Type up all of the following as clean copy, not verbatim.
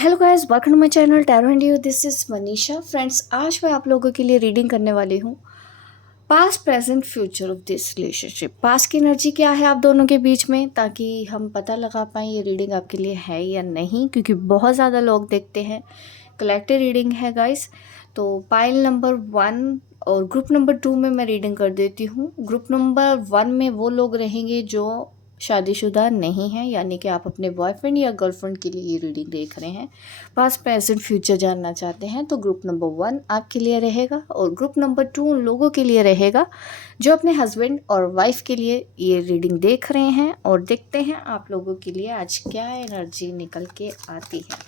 Hello guys, welcome to my channel tarot and you. This is Manisha. Friends, आज मैं आप लोगों के लिए रीडिंग करने वाली हूँ past present future of this relationship. Past की एनर्जी क्या है आप दोनों के बीच में, ताकि हम पता लगा पाएँ ये रीडिंग आपके लिए है या नहीं, क्योंकि बहुत ज़्यादा लोग देखते हैं। कलेक्टिव रीडिंग है गाइस। तो पाइल नंबर 1 और ग्रुप नंबर 2 में मैं रीडिंग कर देती हूँ। ग्रुप नंबर 1 में वो लोग रहेंगे जो शादीशुदा नहीं है, यानी कि आप अपने बॉयफ्रेंड या गर्लफ्रेंड के लिए ये रीडिंग देख रहे हैं, पास्ट प्रेजेंट फ्यूचर जानना चाहते हैं, तो ग्रुप नंबर 1 आपके लिए रहेगा। और ग्रुप नंबर 2 उन लोगों के लिए रहेगा जो अपने हस्बैंड और वाइफ के लिए ये रीडिंग देख रहे हैं। और देखते हैं आप लोगों के लिए आज क्या एनर्जी निकल के आती है।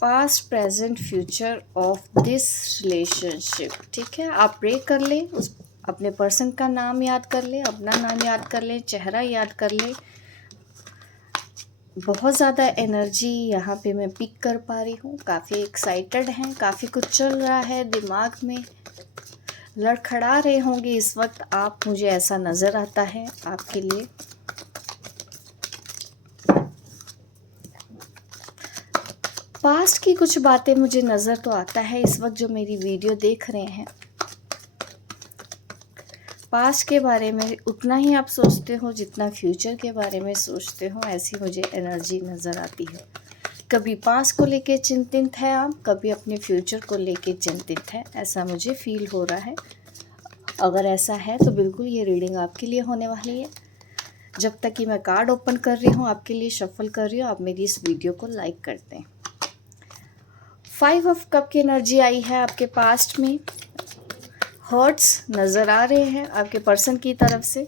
Past present future of this relationship. ठीक है, आप प्रे कर लें, उस अपने पर्सन का नाम याद कर ले, अपना नाम याद कर ले, चेहरा याद कर ले। बहुत ज़्यादा एनर्जी यहाँ पे मैं पिक कर पा रही हूँ। काफ़ी एक्साइटेड हैं, काफ़ी कुछ चल रहा है दिमाग में, लड़खड़ा रहे होंगे इस वक्त आप, मुझे ऐसा नज़र आता है आपके लिए। पास्ट की कुछ बातें मुझे नज़र तो आता है इस वक्त जो मेरी वीडियो देख रहे हैं। पास्ट के बारे में उतना ही आप सोचते हो जितना फ्यूचर के बारे में सोचते हो, ऐसी मुझे एनर्जी नज़र आती है। कभी पास्ट को लेके चिंतित है आप, कभी अपने फ्यूचर को लेके चिंतित है, ऐसा मुझे फील हो रहा है। अगर ऐसा है तो बिल्कुल ये रीडिंग आपके लिए होने वाली है। जब तक कि मैं कार्ड ओपन कर रही हूँ, आपके लिए शफल कर रही हूँ, आप मेरी इस वीडियो को लाइक कर दें। 5 ऑफ कप की एनर्जी आई है आपके पास्ट में। हर्ट्स नज़र आ रहे हैं आपके पर्सन की तरफ से,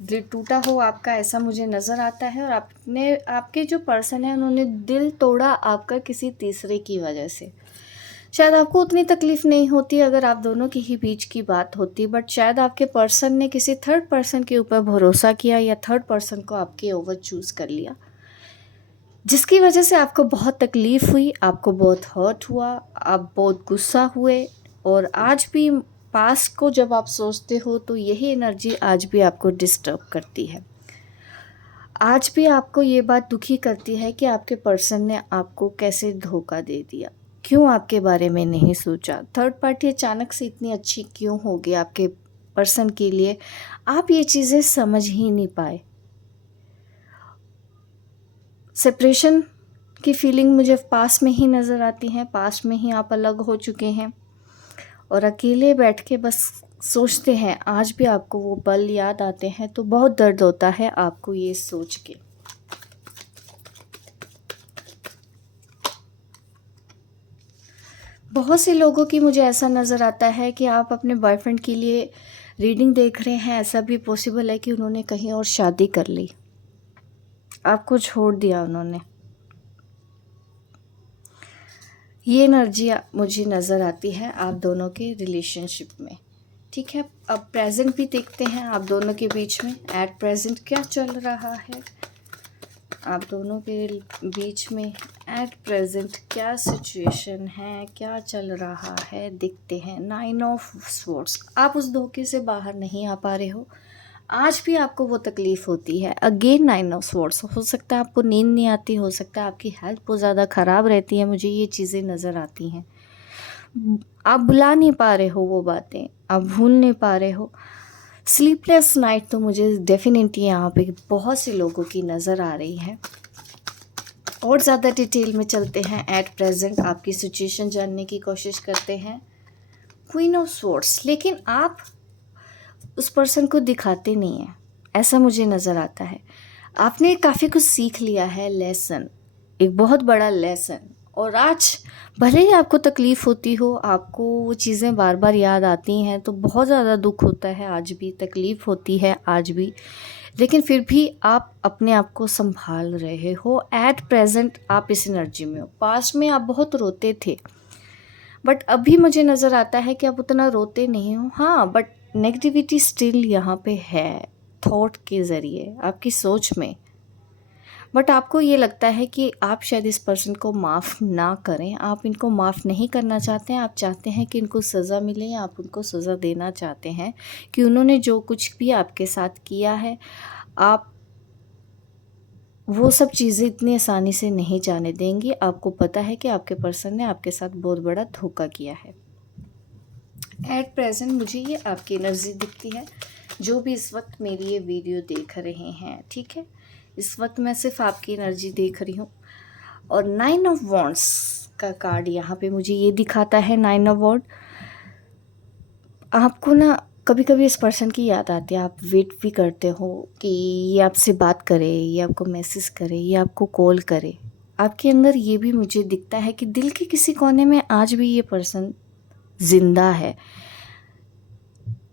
दिल टूटा हो आपका, ऐसा मुझे नज़र आता है। और आपके जो पर्सन है उन्होंने दिल तोड़ा आपका किसी तीसरे की वजह से। शायद आपको उतनी तकलीफ़ नहीं होती अगर आप दोनों के ही बीच की बात होती, बट शायद आपके पर्सन ने किसी थर्ड पर्सन के ऊपर भरोसा किया या थर्ड पर्सन को आपके ओवर चूज़ कर लिया, जिसकी वजह से आपको बहुत तकलीफ़ हुई, आपको बहुत हर्ट हुआ, आप बहुत गुस्सा हुए। और आज भी पास्ट को जब आप सोचते हो तो यही एनर्जी आज भी आपको डिस्टर्ब करती है। आज भी आपको ये बात दुखी करती है कि आपके पर्सन ने आपको कैसे धोखा दे दिया, क्यों आपके बारे में नहीं सोचा, थर्ड पार्टी अचानक से इतनी अच्छी क्यों हो गई आपके पर्सन के लिए, आप ये चीज़ें समझ ही नहीं पाए। सेपरेशन की फीलिंग मुझे पास में ही नज़र आती है, पास में ही आप अलग हो चुके हैं और अकेले बैठ के बस सोचते हैं। आज भी आपको वो पल याद आते हैं तो बहुत दर्द होता है आपको ये सोच के। बहुत से लोगों की मुझे ऐसा नज़र आता है कि आप अपने बॉयफ्रेंड के लिए रीडिंग देख रहे हैं। ऐसा भी पॉसिबल है कि उन्होंने कहीं और शादी कर ली, आपको छोड़ दिया उन्होंने। ये एनर्जी मुझे नज़र आती है आप दोनों के रिलेशनशिप में। ठीक है, अब प्रेजेंट भी देखते हैं आप दोनों के बीच में एट प्रेजेंट क्या चल रहा है। आप दोनों के बीच में एट प्रेजेंट क्या सिचुएशन है, क्या चल रहा है, देखते हैं। 9 ऑफ स्वॉर्ड्स, आप उस धोखे से बाहर नहीं आ पा रहे हो, आज भी आपको वो तकलीफ़ होती है। अगेन 9 ऑफ स्वॉर्ड्स, हो सकता है आपको नींद नहीं आती, हो सकता है आपकी हेल्थ बहुत ज़्यादा ख़राब रहती है, मुझे ये चीज़ें नज़र आती हैं। आप भुला नहीं पा रहे हो वो बातें, आप भूल नहीं पा रहे हो। स्लीपलेस नाइट तो मुझे डेफिनेटली यहाँ पे बहुत से लोगों की नज़र आ रही है। और ज़्यादा डिटेल में चलते हैं, एट प्रेजेंट आपकी सिचुएशन जानने की कोशिश करते हैं। क्वीन ऑफ स्वॉर्ड्स, लेकिन आप उस पर्सन को दिखाते नहीं हैं, ऐसा मुझे नज़र आता है। आपने काफ़ी कुछ सीख लिया है, लेसन, एक बहुत बड़ा लेसन। और आज भले ही आपको तकलीफ़ होती हो, आपको वो चीज़ें बार बार याद आती हैं तो बहुत ज़्यादा दुख होता है, आज भी तकलीफ़ होती है आज भी, लेकिन फिर भी आप अपने आप को संभाल रहे हो। एट प्रेजेंट आप इस एनर्जी में हो। पास्ट में आप बहुत रोते थे, बट अभी मुझे नज़र आता है कि आप उतना रोते नहीं हो। हाँ, बट नेगेटिविटी स्टिल यहाँ पे है, थॉट के ज़रिए, आपकी सोच में। बट आपको ये लगता है कि आप शायद इस पर्सन को माफ़ ना करें, आप इनको माफ़ नहीं करना चाहते हैं, आप चाहते हैं कि इनको सज़ा मिले, आप उनको सज़ा देना चाहते हैं कि उन्होंने जो कुछ भी आपके साथ किया है, आप वो सब चीज़ें इतनी आसानी से नहीं जाने देंगी। आपको पता है कि आपके पर्सन ने आपके साथ बहुत बड़ा धोखा किया है। एट प्रेजेंट मुझे ये आपकी एनर्जी दिखती है, जो भी इस वक्त मेरी ये वीडियो देख रहे हैं, ठीक है। इस वक्त मैं सिर्फ आपकी एनर्जी देख रही हूँ। और 9 ऑफ वॉन्ड्स का कार्ड यहाँ पे मुझे ये दिखाता है। 9 ऑफ वॉन्ड, आपको ना कभी कभी इस पर्सन की याद आती है, आप वेट भी करते हो कि ये आपसे बात करे, ये आपको मैसेज करे, ये आपको कॉल करे। आपके अंदर ये भी मुझे दिखता है कि दिल के किसी कोने में आज भी ये पर्सन जिंदा है,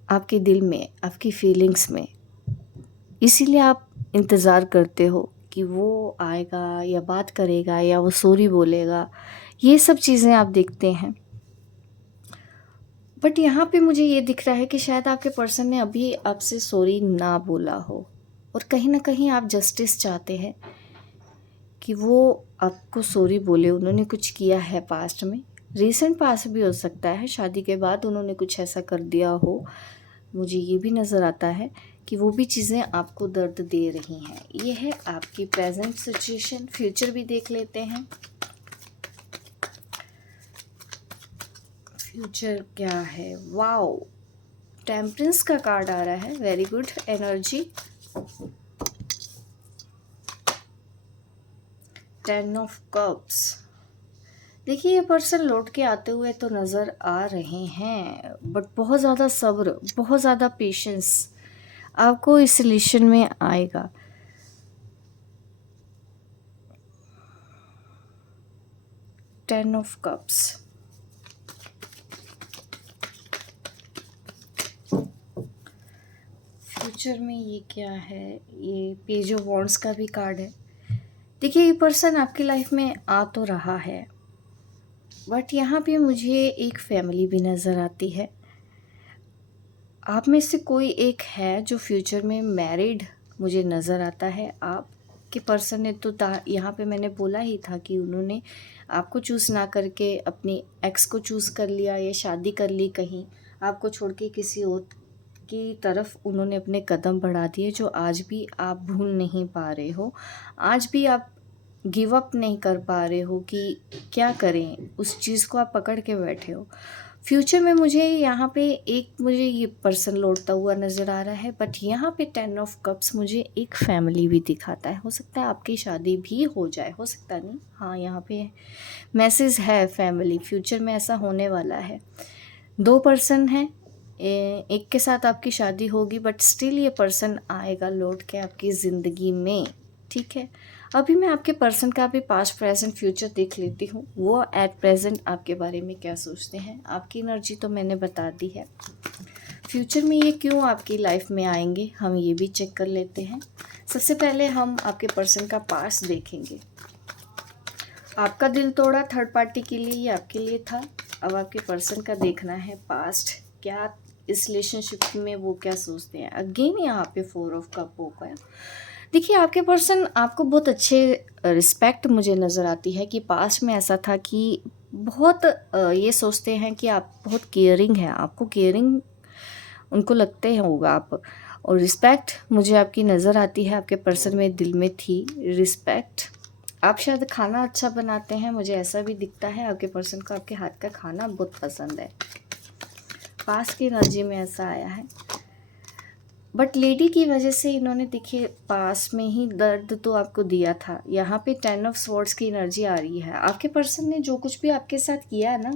आपके दिल में, आपकी फीलिंग्स में। इसीलिए आप इंतज़ार करते हो कि वो आएगा या बात करेगा या वो सॉरी बोलेगा, ये सब चीज़ें आप देखते हैं। बट यहाँ पे मुझे ये दिख रहा है कि शायद आपके पर्सन ने अभी आपसे सॉरी ना बोला हो, और कहीं ना कहीं आप जस्टिस चाहते हैं कि वो आपको सॉरी बोले। उन्होंने कुछ किया है पास्ट में, रीसेंट पास्ट भी हो सकता है, शादी के बाद उन्होंने कुछ ऐसा कर दिया हो। मुझे ये भी नज़र आता है कि वो भी चीज़ें आपको दर्द दे रही हैं। ये है आपकी प्रेजेंट सिचुएशन। फ्यूचर भी देख लेते हैं। फ्यूचर क्या है? वाओ, टेम्परेंस का कार्ड आ रहा है। Very good energy. 10 of cups. देखिए, ये पर्सन लौट के आते हुए तो नज़र आ रहे हैं, बट बहुत ज़्यादा सब्र, बहुत ज़्यादा पेशेंस आपको इस रिलेशन में आएगा। Ten of cups. फ्यूचर में ये क्या है? ये पेज ऑफ वॉन्ड्स का भी कार्ड है। देखिए, ये पर्सन आपकी लाइफ में आ तो रहा है, बट यहाँ पे मुझे एक फैमिली भी नज़र आती है। आप में से कोई एक है जो फ्यूचर में मैरिड मुझे नज़र आता है। आपके पर्सन ने तो यहाँ पे मैंने बोला ही था कि उन्होंने आपको चूज़ ना करके अपनी एक्स को चूज़ कर लिया या शादी कर ली कहीं, आपको छोड़ के किसी और की तरफ उन्होंने अपने कदम बढ़ा दिए, जो आज भी आप भूल नहीं पा रहे हो। आज भी आप गिव अप नहीं कर पा रहे हो कि क्या करें, उस चीज़ को आप पकड़ के बैठे हो। फ्यूचर में मुझे यहाँ पे मुझे ये पर्सन लौटता हुआ नज़र आ रहा है, बट यहाँ पे 10 ऑफ कप्स मुझे एक फैमिली भी दिखाता है। हो सकता है आपकी शादी भी हो जाए, हो सकता नहीं, हाँ यहाँ पे मैसेज है फैमिली। फ्यूचर में ऐसा होने वाला है। 2 पर्सन हैं, एक के साथ आपकी शादी होगी, बट स्टिल ये पर्सन आएगा लौट के आपकी ज़िंदगी में, ठीक है। अभी मैं आपके पर्सन का भी पास्ट प्रेजेंट फ्यूचर देख लेती हूँ, वो एट प्रेजेंट आपके बारे में क्या सोचते हैं। आपकी एनर्जी तो मैंने बता दी है। फ्यूचर में ये क्यों आपकी लाइफ में आएंगे, हम ये भी चेक कर लेते हैं। सबसे पहले हम आपके पर्सन का पास्ट देखेंगे। आपका दिल तोड़ा थर्ड पार्टी के लिए, ये आपके लिए था। अब आपके पर्सन का देखना है पास्ट, क्या इस रिलेशनशिप में वो क्या सोचते हैं। अगेन यहाँ पे 4 ऑफ कप हो गया। देखिए, आपके पर्सन आपको बहुत अच्छे रिस्पेक्ट मुझे नज़र आती है कि पास्ट में ऐसा था कि बहुत ये सोचते हैं कि आप बहुत केयरिंग हैं, आपको केयरिंग उनको लगते हैं होगा आप। और रिस्पेक्ट मुझे आपकी नज़र आती है, आपके पर्सन में दिल में थी रिस्पेक्ट। आप शायद खाना अच्छा बनाते हैं, मुझे ऐसा भी दिखता है। आपके पर्सन को आपके हाथ का खाना बहुत पसंद है। पास्ट की एनर्जी में ऐसा आया है, बट लेडी की वजह से इन्होंने देखिए पास में ही दर्द तो आपको दिया था। यहाँ पे 10 ऑफ स्वॉर्ड्स की एनर्जी आ रही है। आपके पर्सन ने जो कुछ भी आपके साथ किया है ना,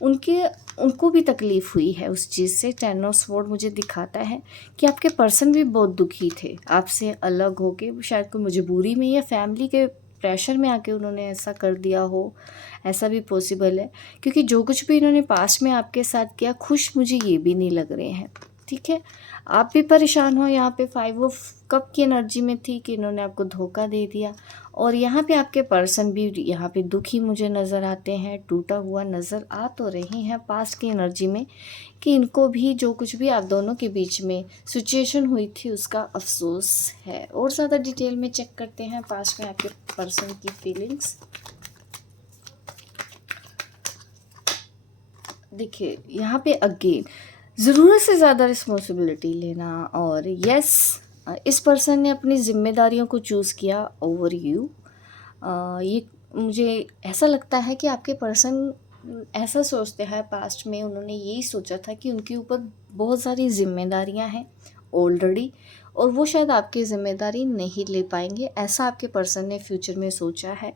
उनको भी तकलीफ़ हुई है उस चीज़ से। 10 ऑफ स्वॉर्ड मुझे दिखाता है कि आपके पर्सन भी बहुत दुखी थे आपसे अलग होके, शायद कोई मजबूरी में या फैमिली के प्रेशर में आके उन्होंने ऐसा कर दिया हो, ऐसा भी पॉसिबल है। क्योंकि जो कुछ भी इन्होंने पास्ट में आपके साथ किया, खुश मुझे ये भी नहीं लग रहे हैं, ठीक है। आप भी परेशान हो। यहाँ पे 5 ऑफ कप की एनर्जी में थी कि इन्होंने आपको धोखा दे दिया, और यहाँ पे आपके पर्सन भी यहाँ पे दुखी मुझे नज़र आते हैं, टूटा हुआ नज़र आ तो रही हैं पास्ट की एनर्जी में, कि इनको भी जो कुछ भी आप दोनों के बीच में सिचुएशन हुई थी उसका अफसोस है। और ज़्यादा डिटेल में चेक करते हैं पास्ट में आपके पर्सन की फीलिंग्स। देखिए, यहाँ पे अगेन ज़रूरत से ज़्यादा रिस्पॉन्सिबिलिटी लेना, और यस इस पर्सन ने अपनी जिम्मेदारियों को चूज़ किया ओवर यू। ये मुझे ऐसा लगता है कि आपके पर्सन ऐसा सोचते हैं, पास्ट में उन्होंने यही सोचा था कि उनके ऊपर बहुत सारी जिम्मेदारियां हैं ऑलरेडी, और वो शायद आपकी ज़िम्मेदारी नहीं ले पाएंगे, ऐसा आपके पर्सन ने फ्यूचर में सोचा है।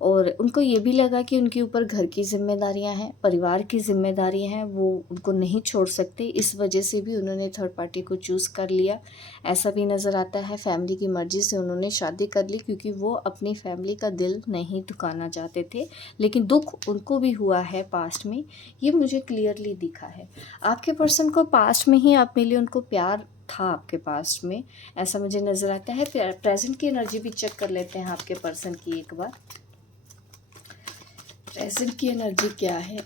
और उनको ये भी लगा कि उनके ऊपर घर की ज़िम्मेदारियां हैं, परिवार की ज़िम्मेदारियां हैं, वो उनको नहीं छोड़ सकते, इस वजह से भी उन्होंने थर्ड पार्टी को चूज़ कर लिया। ऐसा भी नज़र आता है फैमिली की मर्ज़ी से उन्होंने शादी कर ली, क्योंकि वो अपनी फैमिली का दिल नहीं दुखाना चाहते थे, लेकिन दुख उनको भी हुआ है पास्ट में, ये मुझे क्लियरली दिखा है। आपके पर्सन को पास्ट में ही आप मिले, उनको प्यार था आपके पास्ट में, ऐसा मुझे नज़र आता है। प्रेजेंट की एनर्जी भी चेक कर लेते हैं आपके पर्सन की एक बार। प्रेजेंट की एनर्जी क्या है?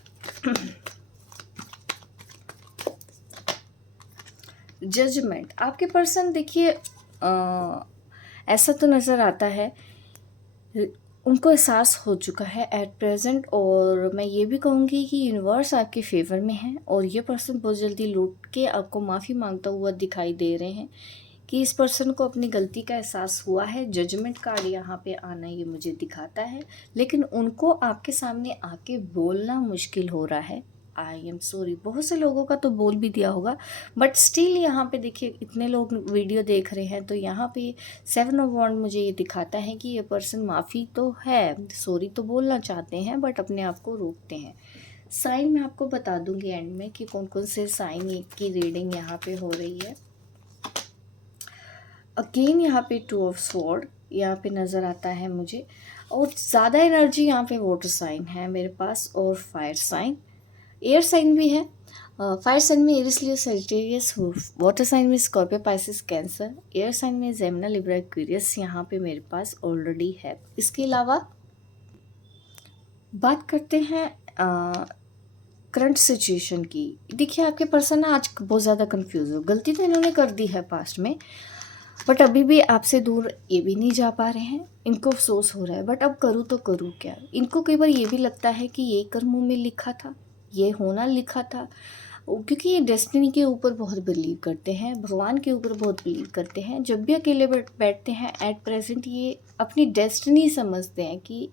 जजमेंट। आपके पर्सन देखिए ऐसा तो नज़र आता है उनको एहसास हो चुका है एट प्रेजेंट, और मैं ये भी कहूँगी कि यूनिवर्स आपके फेवर में है, और ये पर्सन बहुत जल्दी लौट के आपको माफ़ी मांगता हुआ दिखाई दे रहे हैं कि इस पर्सन को अपनी गलती का एहसास हुआ है। जजमेंट कार्ड यहाँ पे आना ये मुझे दिखाता है, लेकिन उनको आपके सामने आके बोलना मुश्किल हो रहा है। आई एम सॉरी, बहुत से लोगों का तो बोल भी दिया होगा, बट स्टिल यहाँ पे देखिए इतने लोग वीडियो देख रहे हैं, तो यहाँ पे 7 ऑफ वॉन्ड मुझे ये दिखाता है कि ये पर्सन माफ़ी तो है, सॉरी तो बोलना चाहते हैं, बट अपने आप को रोकते हैं। साइन मैं आपको बता दूंगी एंड में कि कौन कौन से साइन की रीडिंग यहाँ पे हो रही है। अगेन यहाँ पे 2 ऑफ स्वॉर्ड यहाँ पे नज़र आता है मुझे, और ज़्यादा एनर्जी यहाँ पे वाटर साइन है मेरे पास, और फायर साइन, एयर साइन भी है। फायर साइन में Aries Leo Sagittarius, water sign में Scorpio Pisces Cancer, air sign में जेमिनी लिब्रा एक्वेरियस यहाँ पे मेरे पास ऑलरेडी है। इसके अलावा बात करते हैं करंट सिचुएशन की। देखिए आपके पर्सन आज बहुत ज़्यादा कंफ्यूज हो, गलती तो इन्होंने कर दी है पास्ट में, बट अभी भी आपसे दूर ये भी नहीं जा पा रहे हैं, इनको अफसोस हो रहा है, बट अब करूँ तो करूँ क्या। इनको कई बार ये भी लगता है कि ये कर्मों में लिखा था, ये होना लिखा था, क्योंकि ये डेस्टिनी के ऊपर बहुत बिलीव करते हैं, भगवान के ऊपर बहुत बिलीव करते हैं। जब भी अकेले बैठते हैं एट प्रेजेंट ये अपनी डेस्टिनी समझते हैं कि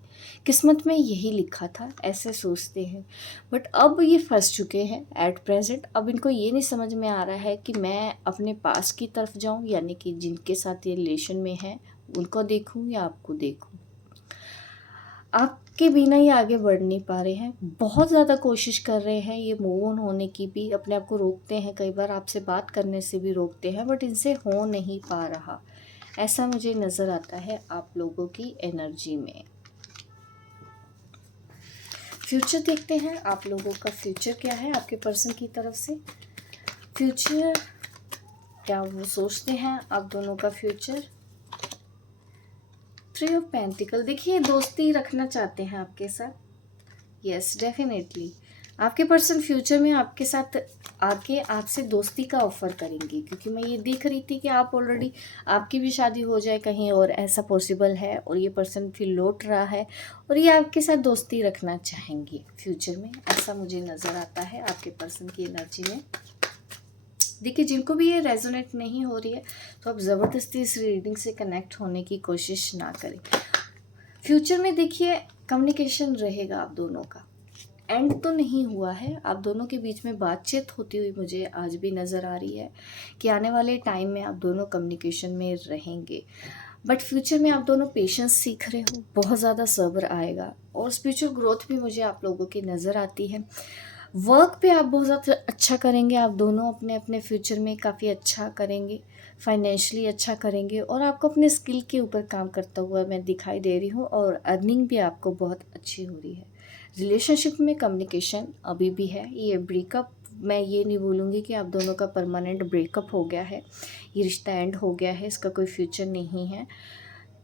किस्मत में यही लिखा था, ऐसे सोचते हैं। बट अब ये फंस चुके हैं एट प्रेजेंट, अब इनको ये नहीं समझ में आ रहा है कि मैं अपने पास की तरफ जाऊं, यानी कि जिनके साथ ये रिलेशन में है उनको देखूं या आपको देखूं। आपके बिना ये आगे बढ़ नहीं पा रहे हैं, बहुत ज़्यादा कोशिश कर रहे हैं ये मूव ऑन होने की भी, अपने आप को रोकते हैं, कई बार आपसे बात करने से भी रोकते हैं, बट इनसे हो नहीं पा रहा, ऐसा मुझे नज़र आता है आप लोगों की एनर्जी में। फ्यूचर देखते हैं आप लोगों का फ्यूचर क्या है आपके पर्सन की तरफ से। फ्यूचर क्या वो सोचते हैं आप दोनों का फ्यूचर। 3 ऑफ पेंटिकल, देखिए दोस्ती रखना चाहते हैं आपके साथ, यस डेफिनेटली आपके पर्सन फ्यूचर में आपके साथ आके आपसे दोस्ती का ऑफर करेंगे, क्योंकि मैं ये देख रही थी कि आप ऑलरेडी आपकी भी शादी हो जाए कहीं और, ऐसा पॉसिबल है, और ये पर्सन फिर लौट रहा है और ये आपके साथ दोस्ती रखना चाहेंगे फ्यूचर में, ऐसा मुझे नज़र आता है आपके पर्सन की एनर्जी में। देखिए जिनको भी ये रेजोनेट नहीं हो रही है तो आप ज़बरदस्ती इस रीडिंग से कनेक्ट होने की कोशिश ना करें। फ्यूचर में देखिए कम्युनिकेशन रहेगा आप दोनों का, एंड तो नहीं हुआ है, आप दोनों के बीच में बातचीत होती हुई मुझे आज भी नज़र आ रही है कि आने वाले टाइम में आप दोनों कम्युनिकेशन में रहेंगे। बट फ्यूचर में आप दोनों पेशेंस सीख रहे हो, बहुत ज़्यादा सब्र आएगा, और स्पिरिचुअल ग्रोथ भी मुझे आप लोगों की नज़र आती है। वर्क पे आप बहुत ज़्यादा अच्छा करेंगे, आप दोनों अपने अपने फ्यूचर में काफ़ी अच्छा करेंगे, फाइनेंशियली अच्छा करेंगे, और आपको अपने स्किल के ऊपर काम करता हुआ मैं दिखाई दे रही हूँ, और अर्निंग भी आपको बहुत अच्छी हो रही है। रिलेशनशिप में कम्युनिकेशन अभी भी है, ये ब्रेकअप मैं ये नहीं बोलूँगी कि आप दोनों का परमानेंट ब्रेकअप हो गया है, ये रिश्ता एंड हो गया है, इसका कोई फ्यूचर नहीं है।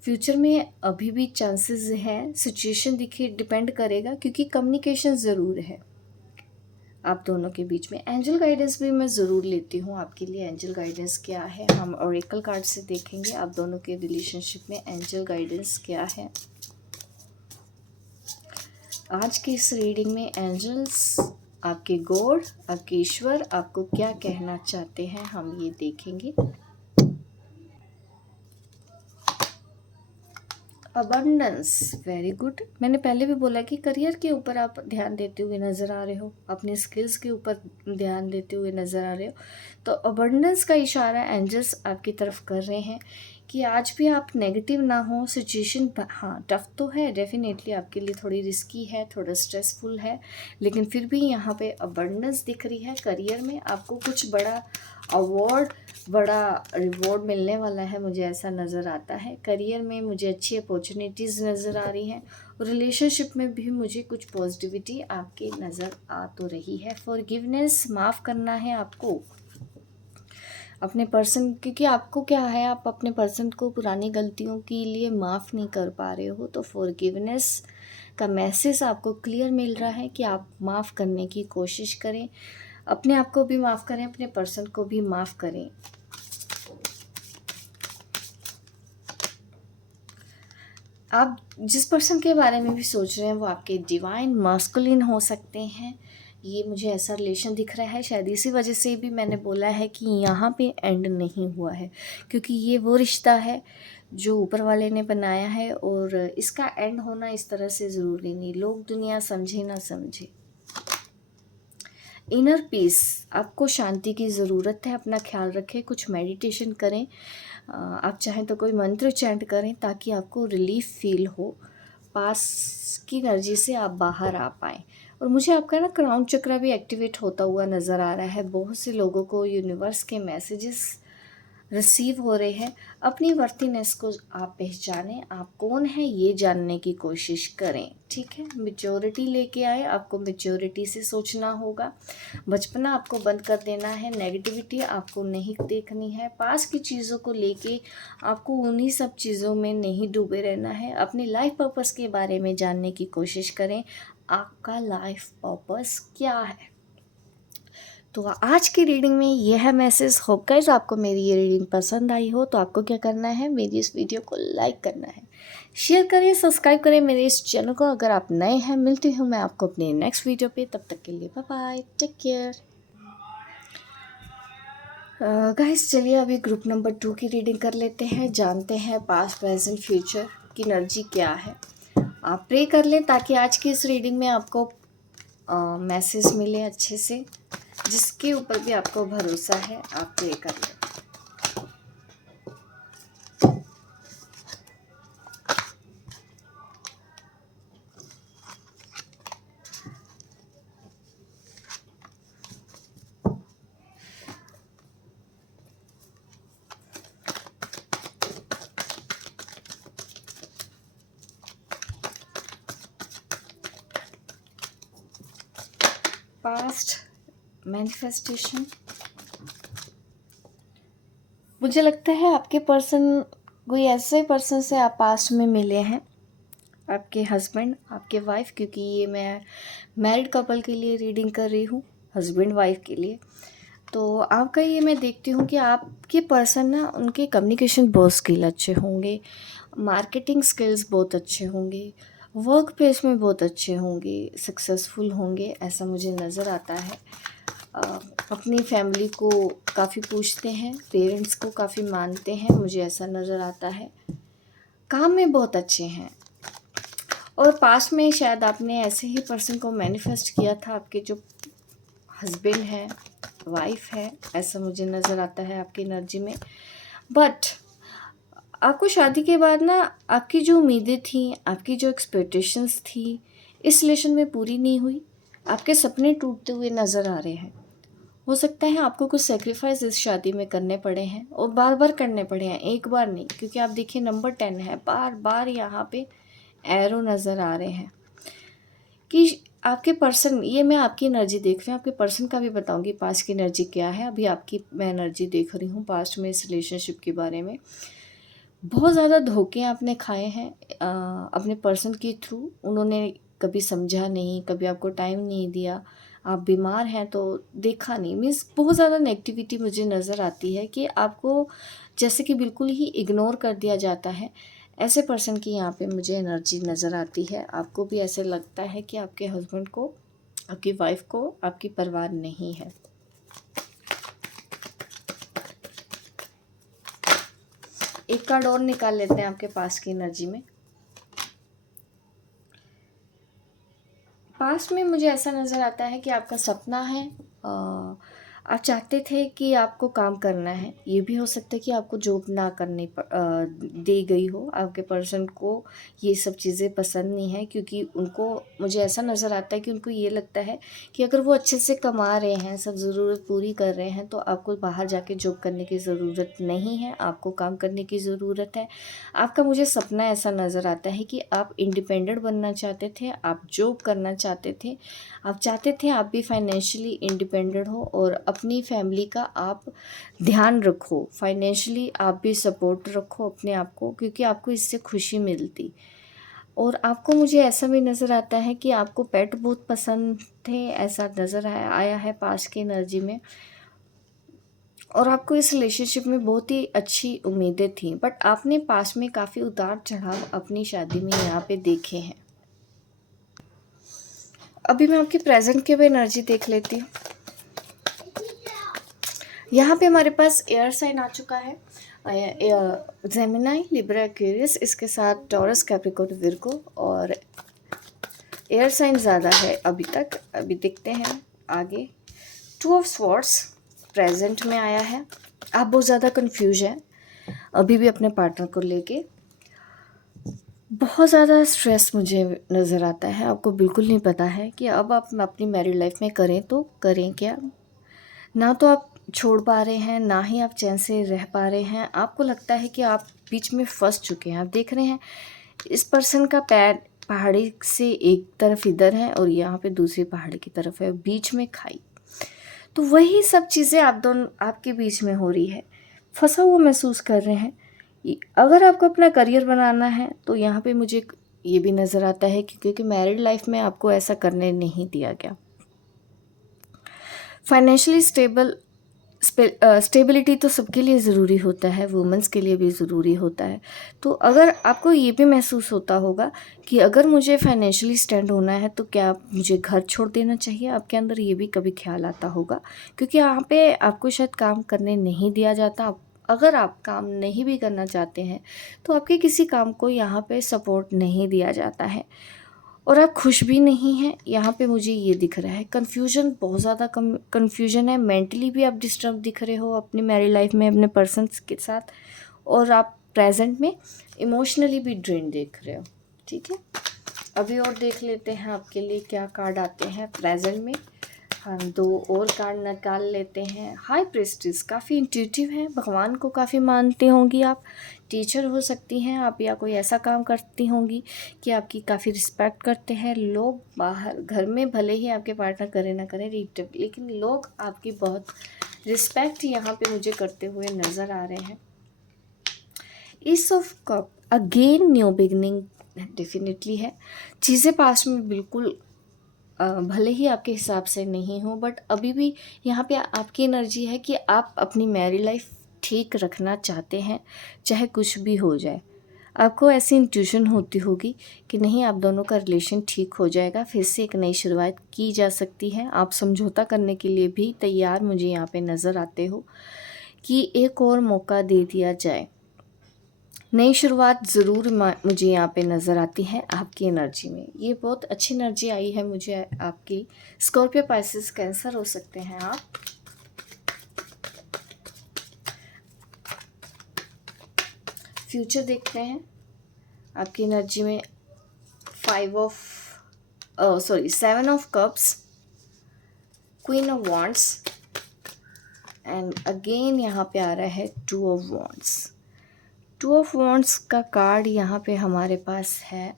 फ्यूचर में अभी भी चांसेस हैं, सिचुएशन देखिए डिपेंड करेगा, क्योंकि कम्युनिकेशन ज़रूर है आप दोनों के बीच में। एंजल गाइडेंस भी मैं ज़रूर लेती हूँ आपके लिए, एंजल गाइडेंस क्या है हम ओरेकल कार्ड से देखेंगे आप दोनों के रिलेशनशिप में एंजल गाइडेंस क्या है। आज की इस रीडिंग में एंजल्स, आपके गॉड, आपके ईश्वर आपको क्या कहना चाहते हैं हम ये देखेंगे। Abundance, very good. मैंने पहले भी बोला कि करियर के ऊपर आप ध्यान देते हुए नज़र आ रहे हो, अपने स्किल्स के ऊपर ध्यान देते हुए नज़र आ रहे हो। तो अबंडेंस का इशारा एंजल्स आपकी तरफ कर रहे हैं कि आज भी आप नेगेटिव ना हो। सिचुएशन हाँ टफ तो है, डेफिनेटली आपके लिए थोड़ी रिस्की है, थोड़ा स्ट्रेसफुल है, लेकिन फिर भी यहाँ पे अबंडेंस दिख रही है। करियर में आपको कुछ बड़ा अवार्ड, बड़ा रिवॉर्ड मिलने वाला है, मुझे ऐसा नज़र आता है। करियर में मुझे अच्छी अपॉर्चुनिटीज़ नज़र आ रही हैं। रिलेशनशिप में भी मुझे कुछ पॉजिटिविटी आपके नज़र आ तो रही है। फॉरगिवनेस, माफ़ करना है आपको अपने पर्सन, क्योंकि आपको क्या है, आप अपने पर्सन को पुरानी गलतियों के लिए माफ़ नहीं कर पा रहे हो। तो फॉरगिवनेस का मैसेज आपको क्लियर मिल रहा है कि आप माफ़ करने की कोशिश करें, अपने आप को भी माफ़ करें, अपने पर्सन को भी माफ़ करें। आप जिस पर्सन के बारे में भी सोच रहे हैं वो आपके डिवाइन मास्कुलिन हो सकते हैं। ये मुझे ऐसा रिलेशन दिख रहा है, शायद इसी वजह से भी मैंने बोला है कि यहाँ पे एंड नहीं हुआ है, क्योंकि ये वो रिश्ता है जो ऊपर वाले ने बनाया है और इसका एंड होना इस तरह से ज़रूरी नहीं, लोग दुनिया समझे ना समझे। इनर पीस, आपको शांति की ज़रूरत है, अपना ख्याल रखें, कुछ मेडिटेशन करें, आप चाहें तो कोई मंत्र चैंट करें ताकि आपको रिलीफ फील हो, पास की एनर्जी से आप बाहर आ पाएँ। और मुझे आपका ना क्राउन चक्रा भी एक्टिवेट होता हुआ नज़र आ रहा है। बहुत से लोगों को यूनिवर्स के मैसेजेस रिसीव हो रहे हैं। अपनी वर्थीनेस को आप पहचानें, आप कौन हैं ये जानने की कोशिश करें, ठीक है। मैच्योरिटी लेके आए, आपको मैच्योरिटी से सोचना होगा। बचपना आपको बंद कर देना है, नेगेटिविटी आपको नहीं देखनी है, पास की चीज़ों को लेके आपको उन्हीं सब चीज़ों में नहीं डूबे रहना है। अपनी लाइफ पर्पस के बारे में जानने की कोशिश करें, आपका लाइफ पर्पस क्या है। तो आज की रीडिंग में यह है मैसेज। होप गाइस आपको मेरी ये रीडिंग पसंद आई हो। तो आपको क्या करना है, मेरी इस वीडियो को लाइक करना है, शेयर करें, सब्सक्राइब करें मेरे इस चैनल को अगर आप नए हैं। मिलती हूँ मैं आपको अपने नेक्स्ट वीडियो पे, तब तक के लिए bye bye, take care. Guys चलिए अभी ग्रुप नंबर 2 की रीडिंग कर लेते हैं, जानते हैं पास्ट प्रेजेंट फ्यूचर की एनर्जी क्या है। आप प्रे कर लें ताकि आज की इस रीडिंग में आपको मैसेज मिले अच्छे से, जिसके ऊपर भी आपको भरोसा है, आप प्रे कर लें। पास्ट मैनिफेस्टेशन, मुझे लगता है आपके पर्सन, कोई ऐसे पर्सन से आप पास्ट में मिले हैं, आपके हस्बैंड, आपके वाइफ, क्योंकि ये मैं मैरिड कपल के लिए रीडिंग कर रही हूँ, हस्बैंड वाइफ के लिए। तो आपका ये मैं देखती हूँ कि आपके पर्सन ना, उनके कम्युनिकेशन बहुत स्किल अच्छे होंगे, मार्केटिंग स्किल्स बहुत अच्छे होंगे, वर्क प्लेस में बहुत अच्छे होंगे, सक्सेसफुल होंगे, ऐसा मुझे नज़र आता है। अपनी फैमिली को काफ़ी पूछते हैं, पेरेंट्स को काफ़ी मानते हैं, मुझे ऐसा नज़र आता है। काम में बहुत अच्छे हैं और पास्ट में शायद आपने ऐसे ही पर्सन को मैनिफेस्ट किया था, आपके जो हस्बैंड है, वाइफ है, ऐसा मुझे नज़र आता है आपकी एनर्जी में। बट आपको शादी के बाद ना आपकी जो उम्मीदें थी, आपकी जो एक्सपेक्टेशंस थी, इस रिलेशन में पूरी नहीं हुई, आपके सपने टूटते हुए नज़र आ रहे हैं। हो सकता है आपको कुछ सेक्रीफाइस इस शादी में करने पड़े हैं और बार बार करने पड़े हैं, एक बार नहीं, क्योंकि आप देखिए नंबर 10 है, बार बार यहाँ पे एरो नज़र आ रहे हैं कि आपके पर्सन, ये मैं आपकी एनर्जी देख रही हूँ, आपके पर्सन का भी बताऊंगी पास्ट की एनर्जी क्या है। अभी आपकी मैं एनर्जी देख रही हूँ पास्ट में इस रिलेशनशिप के बारे में। बहुत ज़्यादा धोखे आपने खाए हैं अपने पर्सन के थ्रू। उन्होंने कभी समझा नहीं, कभी आपको टाइम नहीं दिया, आप बीमार हैं तो देखा नहीं, मीन्स बहुत ज़्यादा नेगेटिविटी मुझे नज़र आती है कि आपको जैसे कि बिल्कुल ही इग्नोर कर दिया जाता है। ऐसे पर्सन की यहाँ पे मुझे एनर्जी नज़र आती है। आपको भी ऐसे लगता है कि आपके हस्बैंड को, आपकी वाइफ को आपकी परवाह नहीं है। एक कार्ड और निकाल लेते हैं आपके पास की एनर्जी में। पास्ट में मुझे ऐसा नज़र आता है कि आपका सपना है, आप चाहते थे कि आपको काम करना है। ये भी हो सकता है कि आपको जॉब ना दी गई हो, आपके पर्सन को ये सब चीज़ें पसंद नहीं है, क्योंकि उनको, मुझे ऐसा नज़र आता है कि उनको ये लगता है कि अगर वो अच्छे से कमा रहे हैं, सब ज़रूरत पूरी कर रहे हैं, तो आपको बाहर जाके जॉब करने की ज़रूरत नहीं है, आपको काम करने की ज़रूरत है। आपका, मुझे सपना ऐसा नज़र आता है कि आप इंडिपेंडेंट बनना चाहते थे, आप जॉब करना चाहते थे, आप चाहते थे आप भी फाइनेंशियली इंडिपेंडेंट हो और अपनी फैमिली का आप ध्यान रखो, फाइनेंशियली आप भी सपोर्ट रखो अपने आप को, क्योंकि आपको इससे खुशी मिलती। और आपको, मुझे ऐसा भी नज़र आता है कि आपको पेट बहुत पसंद थे, ऐसा नज़र आया है पास्ट की एनर्जी में। और आपको इस रिलेशनशिप में बहुत ही अच्छी उम्मीदें थी, बट आपने पास्ट में काफ़ी उतार चढ़ाव अपनी शादी में यहाँ पे देखे हैं। अभी मैं आपकी प्रेजेंट की भी एनर्जी देख लेती हूँ। यहाँ पे हमारे पास एयर साइन आ चुका है, जेमिनाई, लिब्रा, एक्वेरियस, इसके साथ टॉरस, कैप्रिकॉर्न, विर्गो, और एयर साइन ज़्यादा है अभी तक। अभी देखते हैं आगे। 2 ऑफ स्वॉर्ड्स प्रेजेंट में आया है। आप बहुत ज़्यादा कंफ्यूज हैं अभी भी अपने पार्टनर को लेके, बहुत ज़्यादा स्ट्रेस मुझे नज़र आता है। आपको बिल्कुल नहीं पता है कि अब आप अपनी मैरिड लाइफ में करें तो करें क्या। ना तो आप छोड़ पा रहे हैं, ना ही आप चैन से रह पा रहे हैं। आपको लगता है कि आप बीच में फंस चुके हैं। आप देख रहे हैं इस पर्सन का पैर पहाड़ी से एक तरफ इधर है और यहाँ पे दूसरी पहाड़ी की तरफ है, बीच में खाई। तो वही सब चीज़ें आप दोनों, आपके बीच में हो रही है, फंसा हुआ महसूस कर रहे हैं। अगर आपको अपना करियर बनाना है तो यहाँ पे मुझे ये भी नज़र आता है कि क्योंकि मैरिड लाइफ में आपको ऐसा करने नहीं दिया गया। फाइनेंशियली स्टेबिलिटी तो सबके लिए ज़रूरी होता है, वुमेंस के लिए भी ज़रूरी होता है। तो अगर आपको ये भी महसूस होता होगा कि अगर मुझे फाइनेंशियली स्टैंड होना है तो क्या मुझे घर छोड़ देना चाहिए, आपके अंदर ये भी कभी ख्याल आता होगा, क्योंकि यहाँ पे आपको शायद काम करने नहीं दिया जाता। अगर आप काम नहीं भी करना चाहते हैं तो आपके किसी काम को यहाँ पे सपोर्ट नहीं दिया जाता है, और आप खुश भी नहीं हैं, यहाँ पे मुझे ये दिख रहा है। कन्फ्यूजन, बहुत ज़्यादा कन्फ्यूजन है। मेंटली भी आप डिस्टर्ब दिख रहे हो अपनी मैरिड लाइफ में अपने पर्सन्स के साथ, और आप प्रेजेंट में इमोशनली भी ड्रेन देख रहे हो। ठीक है, अभी और देख लेते हैं आपके लिए क्या कार्ड आते हैं प्रेजेंट में। हम 2 और कार्ड निकाल लेते हैं। हाई प्रेस्टिस काफ़ी इंट्यूटिव है, भगवान को काफ़ी मानती होंगी आप, टीचर हो सकती हैं आप, या कोई ऐसा काम करती होंगी कि आपकी काफ़ी रिस्पेक्ट करते हैं लोग। बाहर घर में भले ही आपके पार्टनर करे ना करे, लेकिन लोग आपकी बहुत रिस्पेक्ट यहाँ पे मुझे करते हुए नज़र आ रहे हैं। Ace of cup, again new beginning definitely है। चीज़ें पास्ट में बिल्कुल भले ही आपके हिसाब से नहीं हो, बट अभी भी यहाँ पे आपकी एनर्जी है कि आप अपनी मैरिड लाइफ ठीक रखना चाहते हैं, चाहे कुछ भी हो जाए। आपको ऐसी इंट्यूशन होती होगी कि नहीं, आप दोनों का रिलेशन ठीक हो जाएगा, फिर से एक नई शुरुआत की जा सकती है। आप समझौता करने के लिए भी तैयार मुझे यहाँ पे नज़र आते हो कि एक और मौका दे दिया जाए। नई शुरुआत ज़रूर मुझे यहाँ पे नज़र आती है आपकी एनर्जी में। ये बहुत अच्छी एनर्जी आई है मुझे आपकी। स्कॉर्पियो, पाइसेस, कैंसर हो सकते हैं आप। फ्यूचर देखते हैं आपकी एनर्जी में। 7 of cups, queen of wands, and again यहाँ पे आ रहा है 2 ऑफ वॉन्ड्स। 2 ऑफ वॉन्ड्स का कार्ड यहाँ पे हमारे पास है।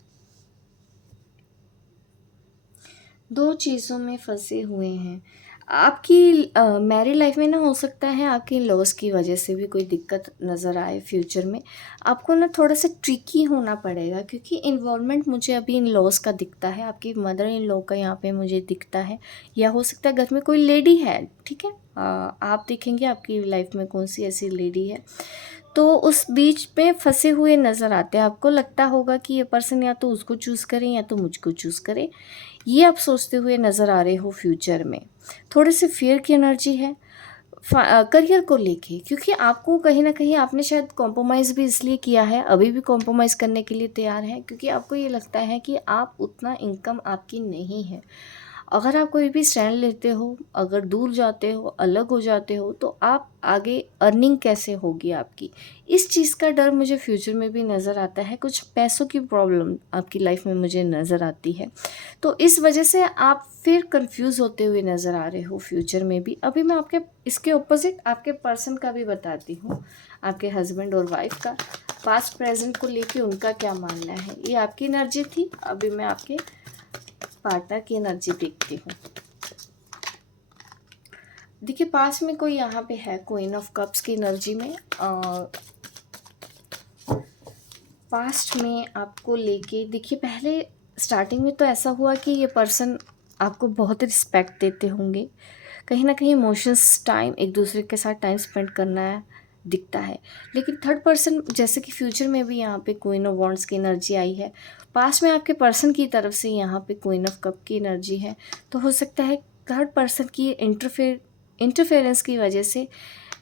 2 चीज़ों में फंसे हुए हैं। आपकी मैरिड लाइफ में ना, हो सकता है आपकी लॉस की वजह से भी कोई दिक्कत नज़र आए फ्यूचर में। आपको ना थोड़ा सा ट्रिकी होना पड़ेगा, क्योंकि इन्वॉल्वमेंट मुझे अभी इन लॉस का दिखता है। आपकी मदर इन लॉ का यहाँ पे मुझे दिखता है, या हो सकता है घर में कोई लेडी है। ठीक है, आप देखेंगे आपकी लाइफ में कौन सी ऐसी लेडी है, तो उस बीच में फंसे हुए नज़र आते हैं। आपको लगता होगा कि ये पर्सन या तो उसको चूज़ करें या तो मुझको चूज़ करें, ये आप सोचते हुए नज़र आ रहे हो फ्यूचर में। थोड़े से फियर की एनर्जी है। करियर को लेके, क्योंकि आपको कहीं न कहीं आपने शायद कॉम्प्रोमाइज़ भी इसलिए किया है, अभी भी कॉम्प्रोमाइज़ करने के लिए तैयार हैं, क्योंकि आपको ये लगता है कि आप उतना इनकम आपकी नहीं है। अगर आप कोई भी स्टैंड लेते हो, अगर दूर जाते हो, अलग हो जाते हो, तो आप आगे अर्निंग कैसे होगी आपकी? इस चीज़ का डर मुझे फ्यूचर में भी नज़र आता है, कुछ पैसों की प्रॉब्लम आपकी लाइफ में मुझे नज़र आती है। तो इस वजह से आप फिर कन्फ्यूज़ होते हुए नज़र आ रहे हो फ्यूचर में भी। अभी मैं आपके इसके ऑपोज़िट आपके पर्सन का भी बताती हूँ, आपके हस्बैंड और वाइफ़ का। पास्ट प्रेज़ेंट को लेके उनका क्या मानना है? ये आपकी एनर्जी थी, अभी मैं आपके पार्टनर की एनर्जी देखती हूँ। देखिए, पास में कोई यहाँ पे है क्वीन ऑफ कप्स की एनर्जी में। पास्ट में आपको लेके देखिए, पहले स्टार्टिंग में तो ऐसा हुआ कि ये पर्सन आपको बहुत रिस्पेक्ट देते होंगे, कहीं ना कहीं इमोशंस टाइम एक दूसरे के साथ टाइम स्पेंड करना है दिखता है। लेकिन थर्ड पर्सन, जैसे कि फ्यूचर में भी यहाँ पे क्वीन ऑफ वॉन्ड्स की एनर्जी आई है, पास्ट में आपके पर्सन की तरफ से यहाँ पे क्वीन ऑफ कप की एनर्जी है। तो हो सकता है थर्ड पर्सन की इंटरफेरेंस की वजह से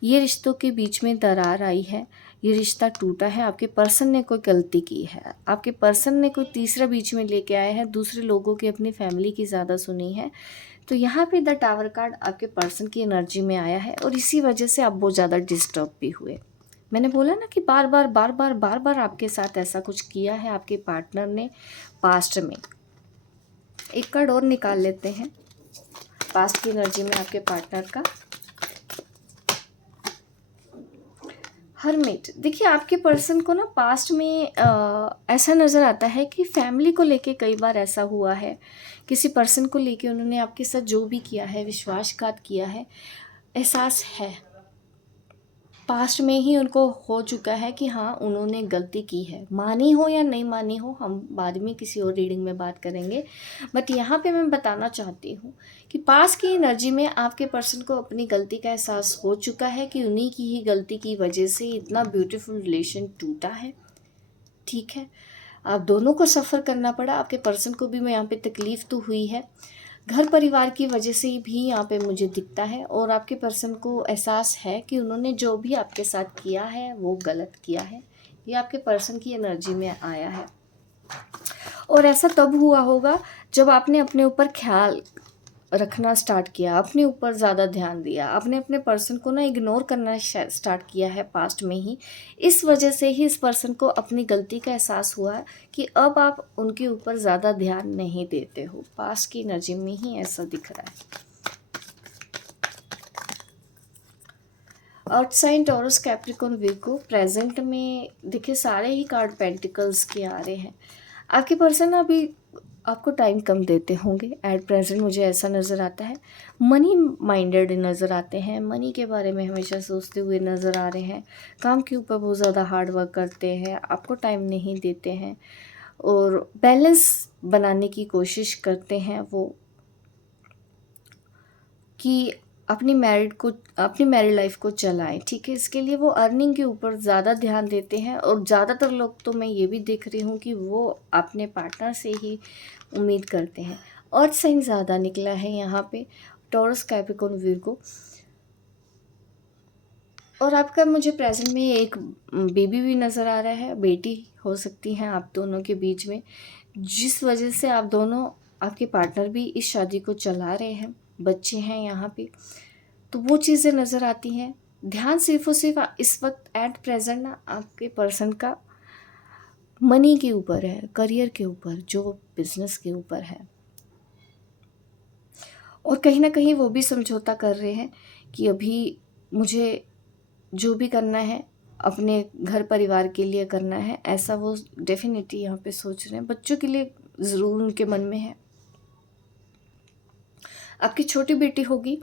ये रिश्तों के बीच में दरार आई है, ये रिश्ता टूटा है। आपके पर्सन ने कोई गलती की है, आपके पर्सन ने कोई तीसरा बीच में लेके आया है, दूसरे लोगों की, अपनी फैमिली की ज़्यादा सुनी है। तो यहाँ पे द टावर कार्ड आपके पर्सन की एनर्जी में आया है और इसी वजह से आप बहुत ज़्यादा डिस्टर्ब भी हुए। मैंने बोला ना कि बार बार आपके साथ ऐसा कुछ किया है आपके पार्टनर ने पास्ट में। एक कार्ड और निकाल लेते हैं पास्ट की एनर्जी में आपके पार्टनर का। हर्मिट। देखिए, आपके पर्सन को ना पास्ट में ऐसा नज़र आता है कि फैमिली को लेके कई बार ऐसा हुआ है, किसी पर्सन को लेके उन्होंने आपके साथ जो भी किया है, विश्वासघात किया है, एहसास है पास्ट में ही उनको हो चुका है कि हाँ, उन्होंने गलती की है। मानी हो या नहीं मानी हो, हम बाद में किसी और रीडिंग में बात करेंगे। बट यहाँ पे मैं बताना चाहती हूँ कि पास्ट की एनर्जी में आपके पर्सन को अपनी गलती का एहसास हो चुका है कि उन्हीं की ही गलती की वजह से इतना ब्यूटीफुल रिलेशन टूटा है। ठीक है, आप दोनों को सफ़र करना पड़ा, आपके पर्सन को भी मैं यहाँ पे तकलीफ़ तो हुई है, घर परिवार की वजह से भी यहाँ पे मुझे दिखता है। और आपके पर्सन को एहसास है कि उन्होंने जो भी आपके साथ किया है वो गलत किया है। ये आपके पर्सन की एनर्जी में आया है और ऐसा तब हुआ होगा जब आपने अपने ऊपर ख्याल रखना स्टार्ट किया, अपने ऊपर ज़्यादा ध्यान दिया, आपने अपने पर्सन को ना इग्नोर करना स्टार्ट किया है पास्ट में ही। इस वजह से ही इस पर्सन को अपनी गलती का एहसास हुआ है कि अब आप उनके ऊपर ज़्यादा ध्यान नहीं देते हो। पास्ट की एनर्जी में ही ऐसा दिख रहा है। Earth sign, Taurus, Capricorn, Virgo. Present में देखिए सारे ही कार्ड पेंटिकल्स के आ रहे हैं। आपके पर्सन अभी आपको टाइम कम देते होंगे एट प्रेजेंट, मुझे ऐसा नज़र आता है। मनी माइंडेड नज़र आते हैं, मनी के बारे में हमेशा सोचते हुए नज़र आ रहे हैं, काम के ऊपर बहुत ज़्यादा हार्ड वर्क करते हैं, आपको टाइम नहीं देते हैं और बैलेंस बनाने की कोशिश करते हैं वो कि अपनी मैरिड लाइफ को चलाएं। ठीक है, इसके लिए वो अर्निंग के ऊपर ज़्यादा ध्यान देते हैं और ज़्यादातर लोग तो मैं ये भी देख रही हूँ कि वो अपने पार्टनर से ही उम्मीद करते हैं। अर्थ साइन ज़्यादा निकला है यहाँ पे, टॉरस, कैप्रिकॉर्न, विर्गो। और आपका मुझे प्रेजेंट में एक बेबी भी नज़र आ रहा है, बेटी हो सकती हैं आप दोनों के बीच में, जिस वजह से आप दोनों, आपके पार्टनर भी इस शादी को चला रहे हैं, बच्चे हैं यहाँ पे, तो वो चीज़ें नज़र आती हैं। ध्यान सिर्फ और सिर्फ इस वक्त एट प्रेजेंट ना आपके पर्सन का मनी के ऊपर है, करियर के ऊपर, जॉब, बिजनेस के ऊपर है। और कहीं ना कहीं वो भी समझौता कर रहे हैं कि अभी मुझे जो भी करना है अपने घर परिवार के लिए करना है, ऐसा वो डेफिनेटली यहाँ पे सोच रहे हैं। बच्चों के लिए ज़रूर उनके मन में है। आपकी छोटी बेटी होगी,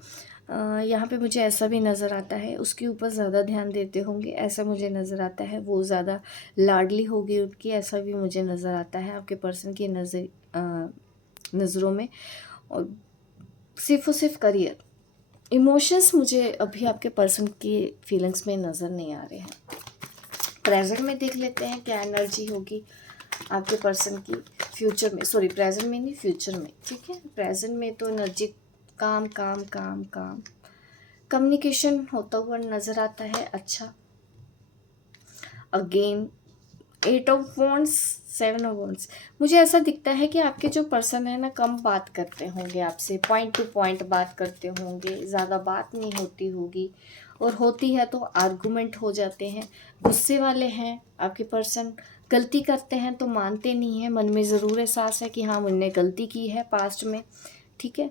यहाँ पे मुझे ऐसा भी नज़र आता है, उसके ऊपर ज़्यादा ध्यान देते होंगे, ऐसा मुझे नज़र आता है। वो ज़्यादा लाडली होगी उनकी, ऐसा भी मुझे नज़र आता है आपके पर्सन की नज़रों में। और सिर्फ और सिर्फ करियर, इमोशंस मुझे अभी आपके पर्सन की फीलिंग्स में नज़र नहीं आ रहे हैं। प्रेजेंट में देख लेते हैं क्या एनर्जी होगी आपके पर्सन की फ्यूचर में, सॉरी प्रेजेंट में नहीं, फ्यूचर में। ठीक है, प्रेजेंट में तो एनर्जी काम काम काम काम, कम्युनिकेशन होता हुआ नज़र आता है अच्छा। Again 8 of wands, 7 of wands, मुझे ऐसा दिखता है कि आपके जो पर्सन है ना कम बात करते होंगे आपसे, पॉइंट टू पॉइंट बात करते होंगे, ज़्यादा बात नहीं होती होगी, और होती है तो आर्गुमेंट हो जाते हैं। गुस्से वाले हैं आपके पर्सन, गलती करते हैं तो मानते नहीं हैं, मन में ज़रूर एहसास है कि हाँ मैंने गलती की है पास्ट में, ठीक है,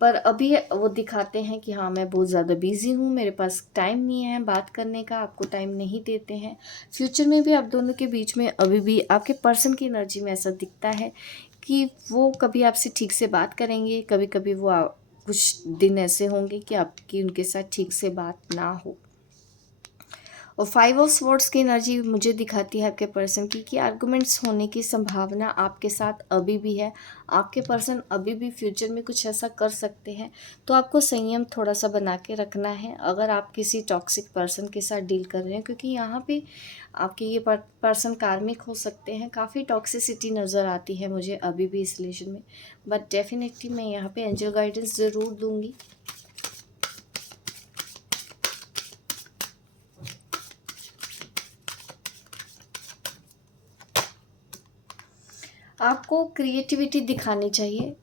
पर अभी वो दिखाते हैं कि हाँ मैं बहुत ज़्यादा बिज़ी हूँ, मेरे पास टाइम नहीं है बात करने का, आपको टाइम नहीं देते हैं। फ्यूचर में भी आप दोनों के बीच में अभी भी आपके पर्सन की एनर्जी में ऐसा दिखता है कि वो कभी आपसे ठीक से बात करेंगे, कभी कभी वो कुछ दिन ऐसे होंगे कि आपकी उनके साथ ठीक से बात ना हो। और 5 ऑफ स्वॉर्ड्स की एनर्जी मुझे दिखाती है आपके पर्सन की कि आर्गुमेंट्स होने की संभावना आपके साथ अभी भी है। आपके पर्सन अभी भी फ्यूचर में कुछ ऐसा कर सकते हैं, तो आपको संयम थोड़ा सा बना के रखना है अगर आप किसी टॉक्सिक पर्सन के साथ डील कर रहे हैं, क्योंकि यहाँ पे आपके ये पर्सन कार्मिक हो सकते हैं। काफ़ी टॉक्सिसिटी नज़र आती है मुझे अभी भी इस रिलेशन में, बट डेफिनेटली मैं यहाँ पे एंजल गाइडेंस ज़रूर दूंगी। आपको क्रिएटिविटी दिखानी चाहिए,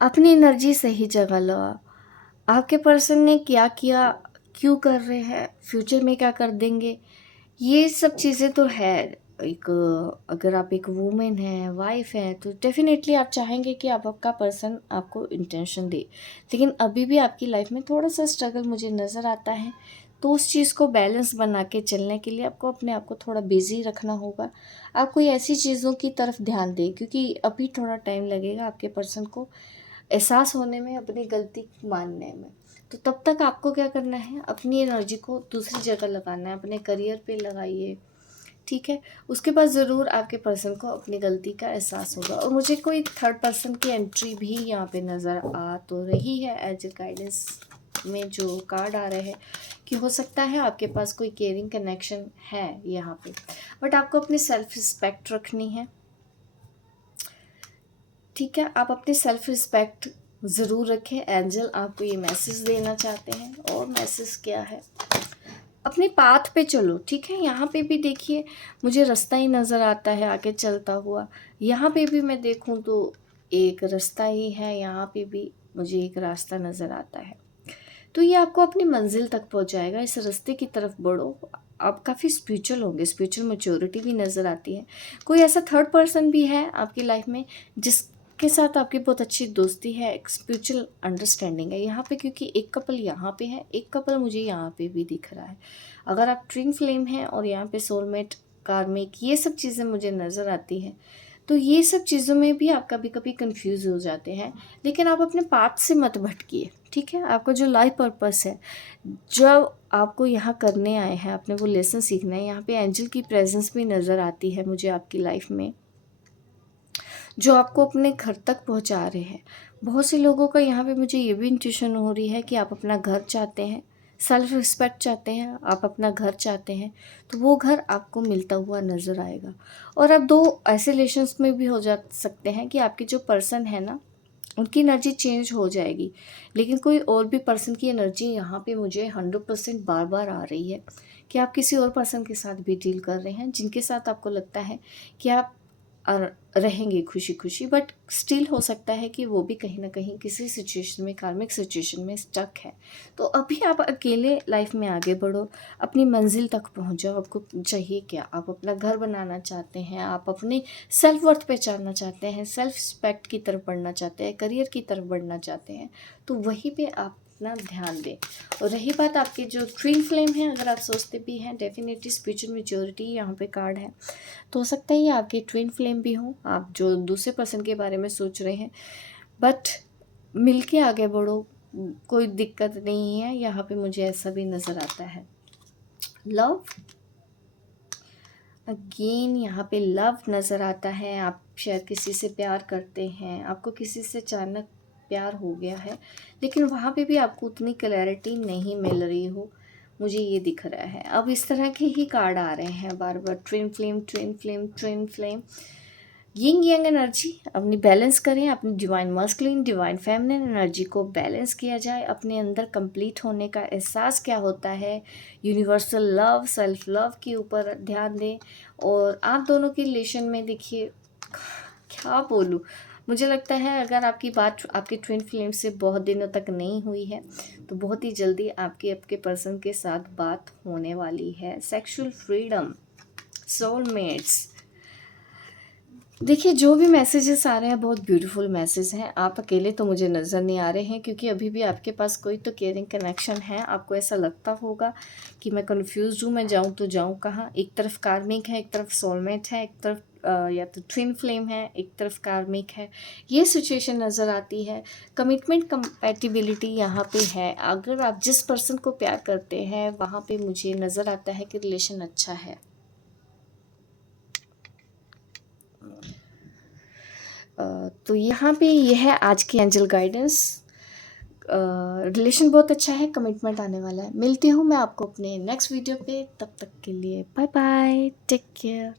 अपनी एनर्जी सही जगह लगाओ। आपके पर्सन ने क्या किया, क्यों कर रहे हैं, फ्यूचर में क्या कर देंगे, ये सब चीज़ें तो है। एक अगर आप एक वुमेन हैं, वाइफ हैं, तो डेफिनेटली आप चाहेंगे कि आप आपका पर्सन आपको इंटेंशन दे, लेकिन अभी भी आपकी लाइफ में थोड़ा सा स्ट्रगल मुझे नज़र आता है। तो उस चीज़ को बैलेंस बना के चलने के लिए आपको अपने आप को थोड़ा बिजी रखना होगा। आप कोई ऐसी चीज़ों की तरफ ध्यान दें, क्योंकि अभी थोड़ा टाइम लगेगा आपके पर्सन को एहसास होने में, अपनी गलती मानने में। तो तब तक आपको क्या करना है, अपनी एनर्जी को दूसरी जगह लगाना है, अपने करियर पे लगाइए, ठीक है। उसके बाद ज़रूर आपके पर्सन को अपनी गलती का एहसास होगा। और मुझे कोई थर्ड पर्सन की एंट्री भी यहाँ पे नज़र आ तो रही है एज ए गाइडेंस में जो कार्ड आ रहे हैं, कि हो सकता है आपके पास कोई केयरिंग कनेक्शन है यहाँ पे, बट आपको अपनी सेल्फ रिस्पेक्ट रखनी है, ठीक है। आप अपनी सेल्फ रिस्पेक्ट ज़रूर रखें। एंजल आपको ये मैसेज देना चाहते हैं, और मैसेज क्या है, अपने पाथ पे चलो, ठीक है। यहाँ पे भी देखिए मुझे रास्ता ही नज़र आता है आगे चलता हुआ। यहाँ पे भी मैं देखूँ तो एक रास्ता ही है, यहाँ पे भी मुझे एक रास्ता नज़र आता है। तो ये आपको अपनी मंजिल तक पहुँचाएगा, इस रास्ते की तरफ बढ़ो। आप काफ़ी स्पिरिचुअल होंगे, स्पिरिचुअल मैच्योरिटी भी नज़र आती है। कोई ऐसा थर्ड पर्सन भी है आपकी लाइफ में जिसके साथ आपकी बहुत अच्छी दोस्ती है, एक स्पिरिचुअल अंडरस्टैंडिंग है यहाँ पे, क्योंकि एक कपल यहाँ पे है, एक कपल मुझे यहाँ पे भी दिख रहा है। अगर आप ट्विन फ्लेम हैं और यहाँ पे सोलमेट, कार्मिक, ये सब चीज़ें मुझे नज़र आती हैं, तो ये सब चीज़ों में भी आप कभी कभी कंफ्यूज हो जाते हैं, लेकिन आप अपने पाथ से मत भटकिए, ठीक है। आपका जो लाइफ पर्पस है, जो आपको यहाँ करने आए हैं, आपने वो लेसन सीखना है। यहाँ पे एंजल की प्रेजेंस भी नज़र आती है मुझे आपकी लाइफ में, जो आपको अपने घर तक पहुँचा रहे हैं। बहुत से लोगों का यहाँ पे मुझे ये भी इंट्यूशन हो रही है कि आप अपना घर चाहते हैं, सेल्फ रिस्पेक्ट चाहते हैं, आप अपना घर चाहते हैं, तो वो घर आपको मिलता हुआ नज़र आएगा। और अब दो ऐसे रिलेशंस में भी हो जा सकते हैं कि आपके जो पर्सन है ना, उनकी एनर्जी चेंज हो जाएगी, लेकिन कोई और भी पर्सन की एनर्जी यहाँ पे मुझे 100% बार बार आ रही है कि आप किसी और पर्सन के साथ भी डील कर रहे हैं, जिनके साथ आपको लगता है कि आप रहेंगे खुशी खुशी, बट स्टिल हो सकता है कि वो भी कहीं ना कहीं किसी सिचुएशन में, कार्मिक सिचुएशन में स्टक है। तो अभी आप अकेले लाइफ में आगे बढ़ो, अपनी मंजिल तक पहुंच जाओ। आपको चाहिए क्या, आप अपना घर बनाना चाहते हैं, आप अपने सेल्फ वर्थ पहचानना चाहते हैं, सेल्फ रिस्पेक्ट की तरफ बढ़ना चाहते हैं, करियर की तरफ बढ़ना चाहते हैं, तो वहीं पे आप अपना ध्यान दें। और रही बात आपके जो ट्विन फ्लेम है, अगर आप सोचते भी हैं, डेफिनेटली स्पिरिचुअल मैच्योरिटी यहाँ पे कार्ड है, तो हो सकता है ये आपके ट्विन फ्लेम भी हों, आप जो दूसरे पर्सन के बारे में सोच रहे हैं, बट मिलके आगे बढ़ो, कोई दिक्कत नहीं है। यहाँ पे मुझे ऐसा भी नज़र आता है। लव, अगेन यहाँ पे लव नज़र आता है। आप शायद किसी से प्यार करते हैं, आपको किसी से अचानक प्यार हो गया है, लेकिन वहाँ पे भी आपको उतनी क्लैरिटी नहीं मिल रही हो, मुझे ये दिख रहा है। अब इस तरह के ही कार्ड आ रहे हैं बार बार, twin flame, twin flame, twin flame. Yin yang energy अपनी बैलेंस करें, अपनी divine masculine divine feminine energy को बैलेंस किया जाए, अपने अंदर कंप्लीट होने का एहसास क्या होता है, यूनिवर्सल लव सेल्फ लव के ऊपर ध्यान दें। और आप दोनों के रिलेशन में देखिए क्या बोलूँ, मुझे लगता है अगर आपकी बात आपके ट्विन फ्लेम से बहुत दिनों तक नहीं हुई है तो बहुत ही जल्दी आपके पर्सन के साथ बात होने वाली है। सेक्सुअल फ्रीडम, सोलमेट्स, देखिए जो भी मैसेजेस आ रहे हैं बहुत ब्यूटीफुल मैसेज हैं। आप अकेले तो मुझे नज़र नहीं आ रहे हैं, क्योंकि अभी भी आपके पास कोई तो केयरिंग कनेक्शन है। आपको ऐसा लगता होगा कि मैं कन्फ्यूज़ हूँ, मैं जाऊँ तो जाऊँ कहाँ। एक तरफ कार्मिक है, एक तरफ सोलमेट है, एक तरफ या तो ट्विन फ्लेम है, एक तरफ कार्मिक है। ये सिचुएशन नज़र आती है। कमिटमेंट कंपैटिबिलिटी यहाँ पे है। अगर आप जिस पर्सन को प्यार करते हैं वहाँ पे मुझे नज़र आता है कि रिलेशन अच्छा है। तो यहाँ पे ये है आज की एंजल गाइडेंस। रिलेशन बहुत अच्छा है, कमिटमेंट आने वाला है। मिलती हूँ मैं आपको अपने नेक्स्ट वीडियो पे, तब तक के लिए बाय बाय, टेक केयर।